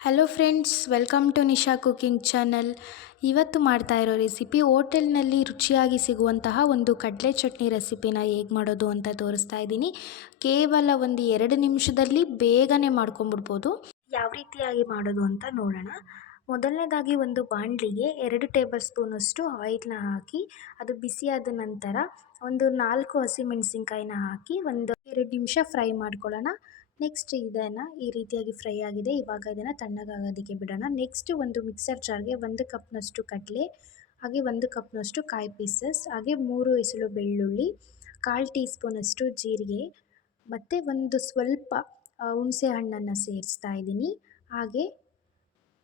Hello friends, welcome to Nisha cooking channel. ಇವತ್ತು ಮಾಡ್ತಾ ಇರೋ ರೆಸಿಪಿ ಹೋಟೆಲ್ನಲ್ಲಿ ರುಚಿಯಾಗಿ ಸಿಗುವಂತಹ ಒಂದು ಕಡಲೆ ಚಟ್ನಿ ರೆಸಿಪಿನ ಹೇಗೆ ಮಾಡೋದು ಅಂತ ತೋರಿಸ್ತಾ ಇದ್ದೀನಿ. ಕೇವಲ ಒಂದು 2 ನಿಮಿಷದಲ್ಲಿ ಬೇಗನೆ ಮಾಡ್ಕೊಂಬಿಡ್ಬೋದು. ಯಾವ ರೀತಿಯಾಗಿ ಮಾಡೋದು ಅಂತ ನೋಡೋಣ. ಮೊದಲನೇದಾಗಿ ಒಂದು ಬಾಣಲಿಗೆ 2 ಟೇಬಲ್ ಸ್ಪೂನಷ್ಟು ಆಯಿಲ್ನ ಹಾಕಿ ಅದು ಬಿಸಿಯಾದ ನಂತರ ಒಂದು 4 ಹಸಿಮೆಣಸಿನ್ಕಾಯಿನ ಹಾಕಿ ಒಂದು 2 ನಿಮಿಷ ಫ್ರೈ ಮಾಡ್ಕೊಳ್ಳೋಣ. ನೆಕ್ಸ್ಟ್ ಇದನ್ನು ಈ ರೀತಿಯಾಗಿ ಫ್ರೈ ಆಗಿದೆ. ಇವಾಗ ಇದನ್ನು ತಣ್ಣಗಾಗೋದಕ್ಕೆ ಬಿಡೋಣ. ನೆಕ್ಸ್ಟ್ ಒಂದು ಮಿಕ್ಸರ್ ಜಾರ್ಗೆ 1 ಕಪ್ನಷ್ಟು ಕಡಲೆ, ಹಾಗೆ 1 ಕಪ್ನಷ್ಟು ಕಾಯಿ ಪೀಸಸ್, ಹಾಗೆ 3 ಎಸಳು ಬೆಳ್ಳುಳ್ಳಿ, 1/4 ಟೀ ಸ್ಪೂನಷ್ಟು ಜೀರಿಗೆ ಮತ್ತು ಒಂದು ಸ್ವಲ್ಪ ಹುಣಸೆ ಹಣ್ಣನ್ನು ಸೇರಿಸ್ತಾ ಇದ್ದೀನಿ. ಹಾಗೆ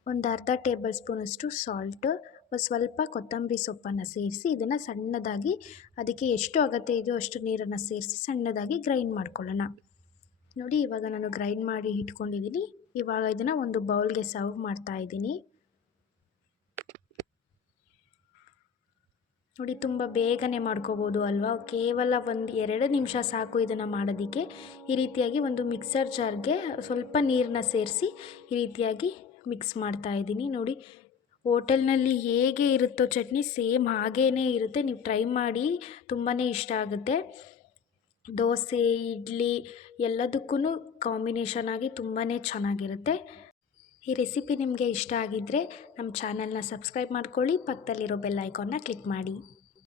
ಒಂದು ಅರ್ಧ ಟೇಬಲ್ ಸ್ಪೂನಷ್ಟು ಸಾಲ್ಟು, ಸ್ವಲ್ಪ ಕೊತ್ತಂಬರಿ ಸೊಪ್ಪನ್ನು ಸೇರಿಸಿ ಇದನ್ನು ಸಣ್ಣದಾಗಿ, ಅದಕ್ಕೆ ಎಷ್ಟು ಅಗತ್ಯ ಇದೆಯೋ ಅಷ್ಟು ನೀರನ್ನು ಸೇರಿಸಿ ಸಣ್ಣದಾಗಿ ಗ್ರೈಂಡ್ ಮಾಡ್ಕೊಳ್ಳೋಣ. ನೋಡಿ, ಇವಾಗ ನಾನು ಗ್ರೈಂಡ್ ಮಾಡಿ ಇಟ್ಕೊಂಡಿದ್ದೀನಿ. ಇವಾಗ ಇದನ್ನು ಒಂದು ಬೌಲ್ಗೆ ಸರ್ವ್ ಮಾಡ್ತಾ ಇದ್ದೀನಿ. ನೋಡಿ, ತುಂಬ ಬೇಗನೆ ಮಾಡ್ಕೋಬೋದು ಅಲ್ವಾ? ಕೇವಲ ಒಂದು 2 ನಿಮಿಷ ಸಾಕು ಇದನ್ನು ಮಾಡೋದಕ್ಕೆ. ಈ ರೀತಿಯಾಗಿ ಒಂದು ಮಿಕ್ಸರ್ ಜಾರ್ಗೆ ಸ್ವಲ್ಪ ನೀರನ್ನ ಸೇರಿಸಿ ಈ ರೀತಿಯಾಗಿ ಮಿಕ್ಸ್ ಮಾಡ್ತಾ ಇದ್ದೀನಿ. ನೋಡಿ, ಹೋಟೆಲ್ನಲ್ಲಿ ಹೇಗೆ ಇರುತ್ತೋ ಚಟ್ನಿ ಸೇಮ್ ಹಾಗೇ ಇರುತ್ತೆ. ನೀವು ಟ್ರೈ ಮಾಡಿ, ತುಂಬಾ ಇಷ್ಟ ಆಗುತ್ತೆ. ದೋಸೆ, ಇಡ್ಲಿ ಎಲ್ಲದಕ್ಕೂ ಕಾಂಬಿನೇಷನ್ ಆಗಿ ತುಂಬಾ ಚೆನ್ನಾಗಿರುತ್ತೆ. ಈ ರೆಸಿಪಿ ನಿಮಗೆ ಇಷ್ಟ ಆಗಿದ್ದರೆ ನಮ್ಮ ಚಾನಲ್ನ ಸಬ್ಸ್ಕ್ರೈಬ್ ಮಾಡ್ಕೊಳ್ಳಿ, ಪಕ್ಕದಲ್ಲಿರೋ ಬೆಲ್ ಐಕಾನ್ನ ಕ್ಲಿಕ್ ಮಾಡಿ.